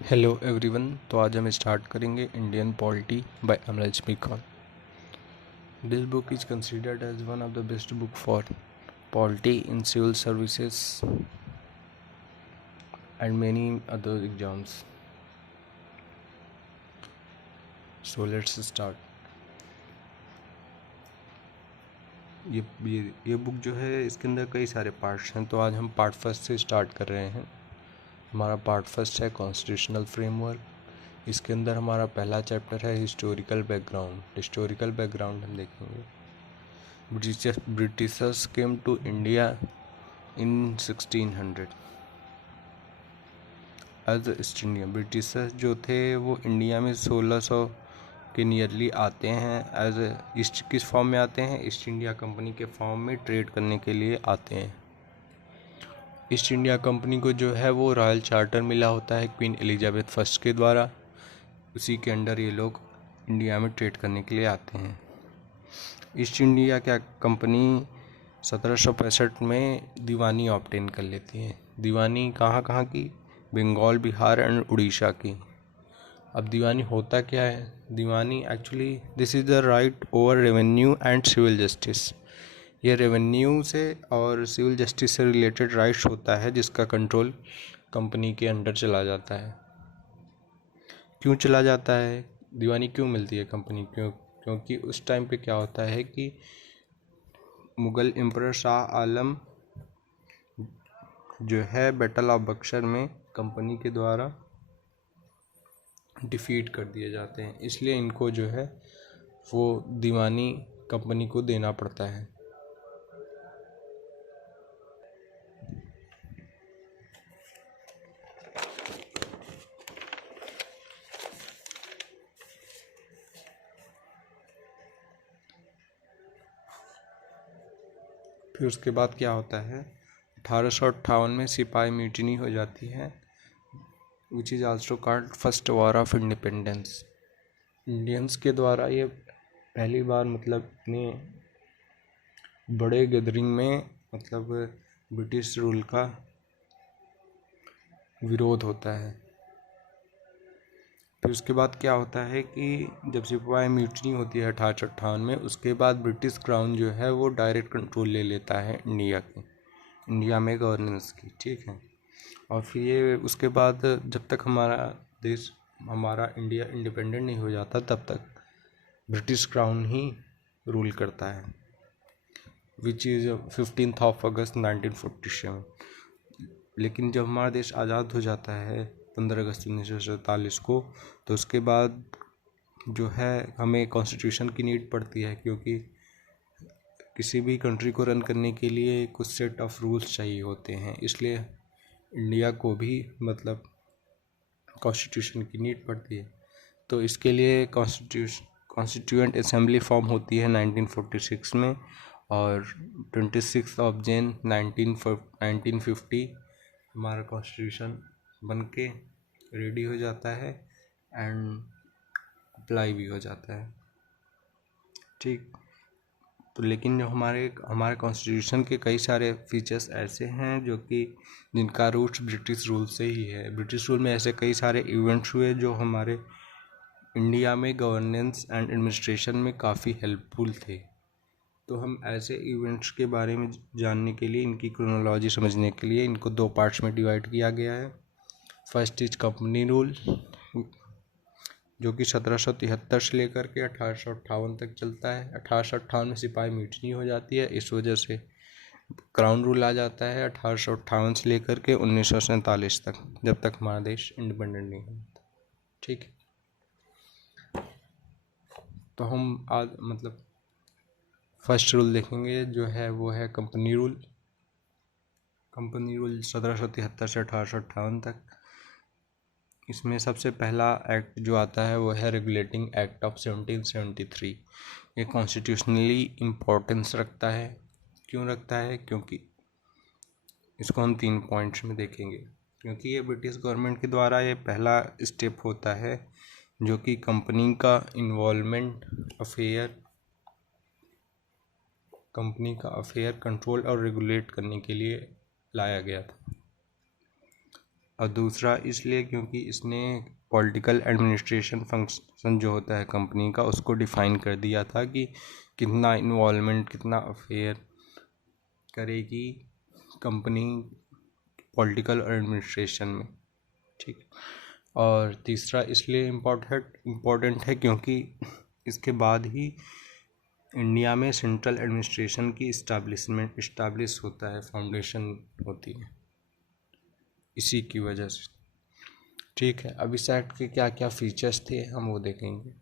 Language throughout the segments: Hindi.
Hello everyone. तो आज हम स्टार्ट करेंगे इंडियन पॉलिटी बाय अमरज पी खान। This book is considered as one of the best book for polity in civil services and many other exams. So let's start. ये बुक जो है, इसके अंदर कई सारे पार्ट्स हैं, तो आज हम पार्ट फर्स्ट से स्टार्ट कर रहे हैं। हमारा पार्ट फर्स्ट है कॉन्स्टिट्यूशनल फ्रेमवर्क। इसके अंदर हमारा पहला चैप्टर है हिस्टोरिकल बैकग्राउंड। हिस्टोरिकल बैकग्राउंड हम देखेंगे। Britishers came to India in 1600 as East India. Britishers जो थे वो इंडिया में 1600 के नियरली आते हैं। एज ईस्ट किस फॉर्म में आते हैं? ईस्ट इंडिया कंपनी के फॉर्म में ट्रेड करने के लिए आते हैं। ईस्ट इंडिया कंपनी को जो है वो रॉयल चार्टर मिला होता है क्वीन एलिजाबेथ फर्स्ट के द्वारा। उसी के अंडर ये लोग इंडिया में ट्रेड करने के लिए आते हैं। ईस्ट इंडिया क्या कंपनी 1765 में दीवानी ऑब्टेन कर लेती है। दीवानी कहाँ कहाँ की? बंगाल, बिहार एंड उड़ीसा की। अब दीवानी होता क्या है? दीवानी actually this is the right over revenue and civil justice. ये रेवेन्यू से और सिविल जस्टिस से रिलेटेड राइट्स होता है जिसका कंट्रोल कंपनी के अंडर चला जाता है। क्यों चला जाता है? दीवानी क्यों मिलती है कंपनी? क्योंकि उस टाइम पे क्या होता है कि मुग़ल एम्परर शाह आलम जो है बैटल ऑफ बक्सर में कंपनी के द्वारा डिफीट कर दिए जाते हैं, इसलिए इनको जो है वो दीवानी कंपनी को देना पड़ता है। फिर उसके बाद क्या होता है? 1858 में सिपाही म्यूटिनी हो जाती है, which is also called first war of independence. Indians के द्वारा ये पहली बार मतलब इतने बड़े गैदरिंग में मतलब ब्रिटिश रूल का विरोध होता है। फिर उसके बाद क्या होता है कि जब सिपाही म्यूटनी होती है 1858 में, उसके बाद ब्रिटिश क्राउन जो है वो डायरेक्ट कंट्रोल ले लेता है इंडिया में गवर्नेंस की। ठीक है। और फिर ये उसके बाद जब तक हमारा इंडिया इंडिपेंडेंट नहीं हो जाता तब तक ब्रिटिश क्राउन ही रूल करता है, विच इज़ 15 अगस्त 1947। लेकिन जब हमारा देश आज़ाद हो जाता है 15 अगस्त 1947 को, तो उसके बाद जो है हमें कॉन्स्टिट्यूशन की नीड पड़ती है, क्योंकि किसी भी कंट्री को रन करने के लिए कुछ सेट ऑफ रूल्स चाहिए होते हैं, इसलिए इंडिया को भी मतलब कॉन्स्टिट्यूशन की नीड पड़ती है। तो इसके लिए कॉन्स्टिट्यूएंट असेंबली फॉर्म होती है 1946 में, और 26 जनवरी 1950 हमारा कॉन्स्टिट्यूशन बन के रेडी हो जाता है एंड अप्लाई भी हो जाता है। ठीक। तो लेकिन जो हमारे कॉन्स्टिट्यूशन के कई सारे फीचर्स ऐसे हैं जो कि जिनका रूट्स ब्रिटिश रूल से ही है। ब्रिटिश रूल में ऐसे कई सारे इवेंट्स हुए जो हमारे इंडिया में गवर्नेंस एंड एडमिनिस्ट्रेशन में काफ़ी हेल्पफुल थे। तो हम ऐसे इवेंट्स के बारे में जानने के लिए, इनकी क्रोनोलॉजी समझने के लिए इनको दो पार्ट्स में डिवाइड किया गया है। फर्स्ट इज कंपनी रूल, जो कि 1773 से लेकर के 1858 तक चलता है। 1858 में सिपाही म्यूटनी हो जाती है, इस वजह से क्राउन रूल आ जाता है 1858 से लेकर के 1947 तक, जब तक हमारा देश इंडिपेंडेंट नहीं होता। ठीक है। तो हम आज मतलब फर्स्ट रूल देखेंगे, जो है वो है कंपनी रूल। कंपनी रूल 1773 से 1858 तक। इसमें सबसे पहला एक्ट जो आता है वो है रेगुलेटिंग एक्ट ऑफ 1773। ये कॉन्स्टिट्यूशनली इम्पोर्टेंस रखता है। क्यों रखता है? क्योंकि इसको हम 3 पॉइंट्स में देखेंगे। क्योंकि ये ब्रिटिश गवर्नमेंट के द्वारा ये पहला स्टेप होता है जो कि कंपनी का अफेयर कंट्रोल और रेगुलेट करने के लिए लाया गया था। और दूसरा इसलिए क्योंकि इसने पॉलिटिकल एडमिनिस्ट्रेशन फंक्शन जो होता है कंपनी का उसको डिफाइन कर दिया था कि कितना इन्वॉल्वमेंट, कितना अफेयर करेगी कंपनी पॉलिटिकल एडमिनिस्ट्रेशन में। ठीक। और तीसरा इसलिए इम्पोर्टेंट है क्योंकि इसके बाद ही इंडिया में सेंट्रल एडमिनिस्ट्रेशन की इस्टाब्लिश होता है, फाउंडेशन होती है, इसी की वजह से। ठीक है, अब इस एक्ट के क्या क्या फीचर्स थे हम वो देखेंगे।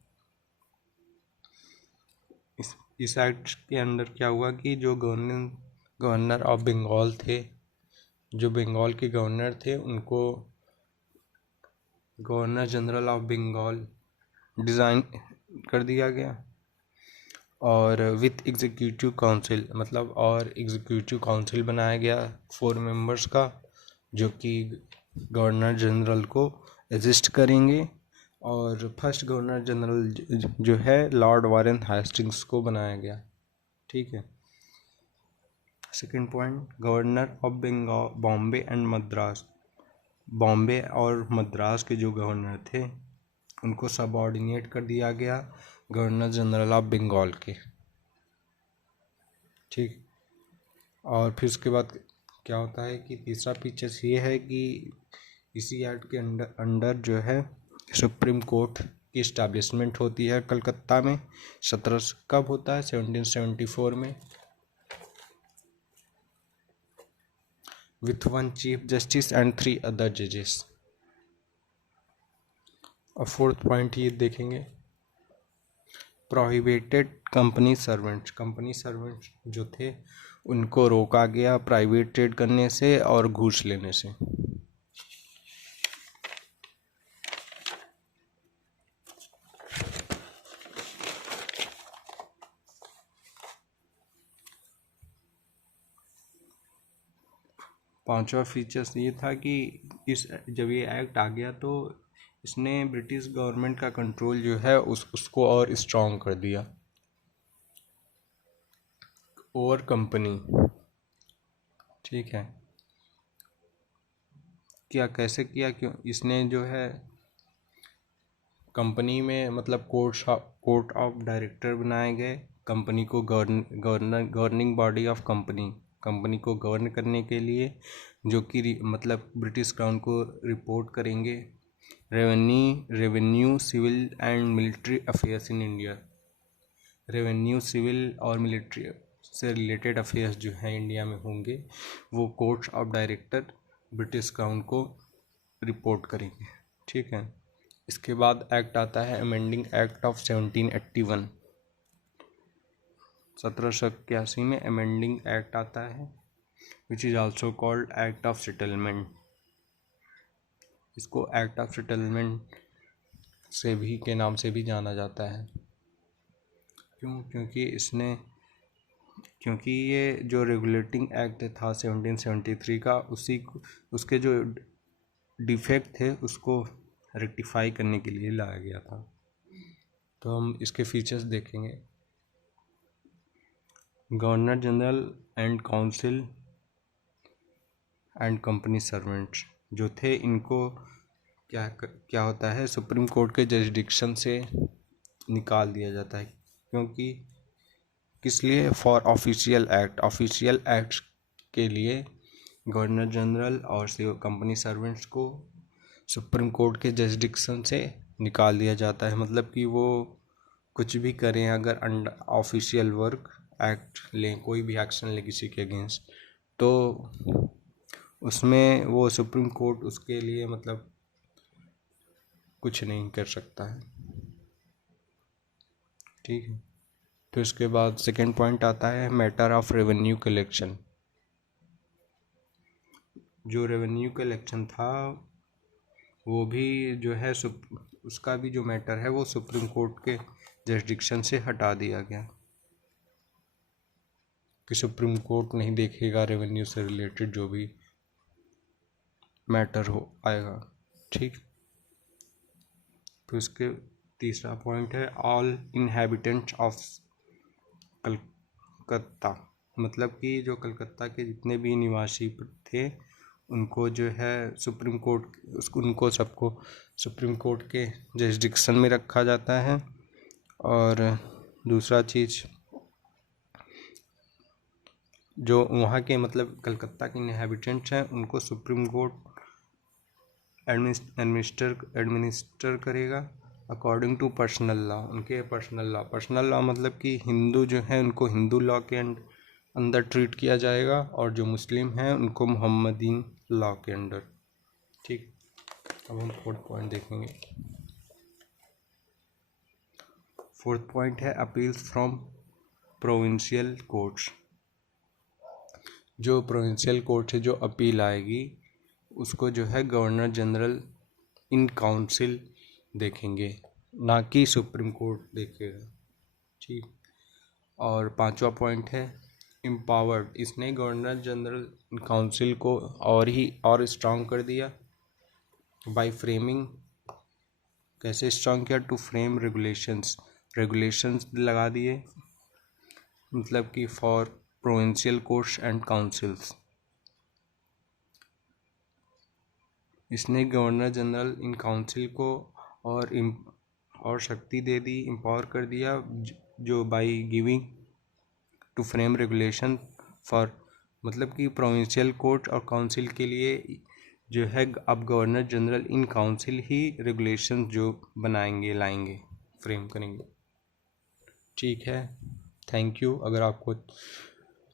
इस एक्ट के अंदर क्या हुआ कि जो गवर्नर ऑफ बंगाल थे, जो बंगाल के गवर्नर थे, उनको governor general of Bengal design कर दिया गया। और विथ एग्जीक्यूटिव काउंसिल, मतलब और एग्जीक्यूटिव काउंसिल बनाया गया 4 मेंबर्स का, जो कि गवर्नर जनरल को एसिस्ट करेंगे। और फर्स्ट गवर्नर जनरल जो है लॉर्ड वारेन हेस्टिंग्स को बनाया गया। ठीक है। Second point, governor of Bengal Bombay and Madras, Bombay और मद्रास के जो गवर्नर थे उनको सबऑर्डिनेट कर दिया गया गवर्नर जनरल ऑफ बंगाल के। ठीक। और फिर उसके बाद क्या होता है कि तीसरा फीचर्स ये है कि इसी एक्ट के अंडर जो है सुप्रीम कोर्ट की इस्टेब्लिशमेंट होती है कलकत्ता में। कब होता है? 1774 में, with 1 chief justice and 3 other जजेस। और फोर्थ पॉइंट ये देखेंगे, प्रोहिबिटेड कंपनी सर्वेंट्स जो थे उनको रोका गया प्राइवेट ट्रेड करने से और घूस लेने से। पांचवा फीचर्स ये था कि जब ये एक्ट आ गया तो इसने ब्रिटिश गवर्नमेंट का कंट्रोल जो है उसको और स्ट्रॉन्ग कर दिया ओवर कंपनी। ठीक है। कैसे किया? क्यों इसने जो है कंपनी में मतलब कोर्ट ऑफ डायरेक्टर बनाए गए, कंपनी को गवर्निंग बॉडी ऑफ कंपनी को गवर्न करने के लिए, जो कि मतलब ब्रिटिश क्राउन को रिपोर्ट करेंगे। Revenue civil and military affairs in India, revenue civil और मिलिट्री से रिलेटेड अफेयर्स जो हैं इंडिया में होंगे वो court of director British crown को रिपोर्ट करेंगे। ठीक है। इसके बाद एक्ट आता है अमेंडिंग एक्ट ऑफ 1781, 1781 में अमेंडिंग एक्ट आता है, which is also called act of settlement. इसको एक्ट ऑफ सेटलमेंट से भी के नाम से भी जाना जाता है। क्यों? क्योंकि ये जो रेगुलेटिंग एक्ट था 1773 का, उसके जो डिफेक्ट थे उसको रेक्टिफाई करने के लिए लाया गया था। तो हम इसके फीचर्स देखेंगे। Governor general and council and company servants जो थे, इनको क्या होता है, सुप्रीम कोर्ट के जरिडिक्शन से निकाल दिया जाता है। क्योंकि किस लिए? फॉर ऑफिशियल एक्ट्स के लिए गवर्नर जनरल और कंपनी सर्वेंट्स को सुप्रीम कोर्ट के जरिडिक्शन से निकाल दिया जाता है। मतलब कि वो कुछ भी करें, अगर अंडर ऑफिशियल वर्क एक्ट लें, कोई भी एक्शन लें किसी के अगेंस्ट, तो उसमें वो सुप्रीम कोर्ट उसके लिए मतलब कुछ नहीं कर सकता है। ठीक है। तो इसके बाद सेकेंड पॉइंट आता है मैटर ऑफ रेवेन्यू कलेक्शन। जो रेवेन्यू कलेक्शन था वो भी जो है उसका भी जो मैटर है वो सुप्रीम कोर्ट के जरिडिक्शन से हटा दिया गया कि सुप्रीम कोर्ट नहीं देखेगा रेवेन्यू से रिलेटेड जो भी मैटर हो आएगा। ठीक। तो इसके तीसरा पॉइंट है ऑल इनहैबिटेंट्स ऑफ कलकत्ता, मतलब कि जो कलकत्ता के जितने भी निवासी थे उनको जो है सुप्रीम कोर्ट उनको सबको सुप्रीम कोर्ट के जरिस्डिक्शन में रखा जाता है। और दूसरा चीज़, जो वहाँ के मतलब कलकत्ता के इनहेबिटेंट्स हैं उनको सुप्रीम कोर्ट एडमिनिस्टर करेगा अकॉर्डिंग टू पर्सनल लॉ। उनके पर्सनल लॉ मतलब कि हिंदू जो है उनको हिंदू लॉ के अंदर ट्रीट किया जाएगा, और जो मुस्लिम हैं उनको मोहम्मदीन लॉ के अंडर। ठीक, अब हम फोर्थ पॉइंट देखेंगे। फोर्थ पॉइंट है अपील्स फ्रॉम प्रोविंशियल कोर्ट्स। जो प्रोविंशियल कोर्ट से जो अपील आएगी उसको जो है गवर्नर जनरल इन काउंसिल देखेंगे, ना कि सुप्रीम कोर्ट देखेगा। ठीक, और पांचवा पॉइंट है एम्पावर्ड। इसने गवर्नर जनरल इन काउंसिल को और स्ट्रांग कर दिया बाय फ्रेमिंग। कैसे स्ट्रांग किया? टू फ्रेम रेगुलेशंस लगा दिए, मतलब कि for provincial courts and councils. इसने गवर्नर जनरल इन काउंसिल को और शक्ति दे दी, एम्पावर कर दिया, जो by giving to frame regulation for, मतलब कि प्रोविंशियल कोर्ट और काउंसिल के लिए जो है अब governor general in council he regulation जो बनाएंगे, लाएंगे, फ्रेम करेंगे। ठीक है, थैंक यू। अगर आपको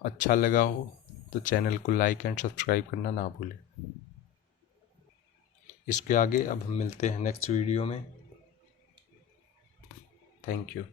अच्छा लगा हो तो चैनल को लाइक एंड सब्सक्राइब करना ना भूलें। इसके आगे अब हम मिलते हैं नेक्स्ट वीडियो में। Thank you.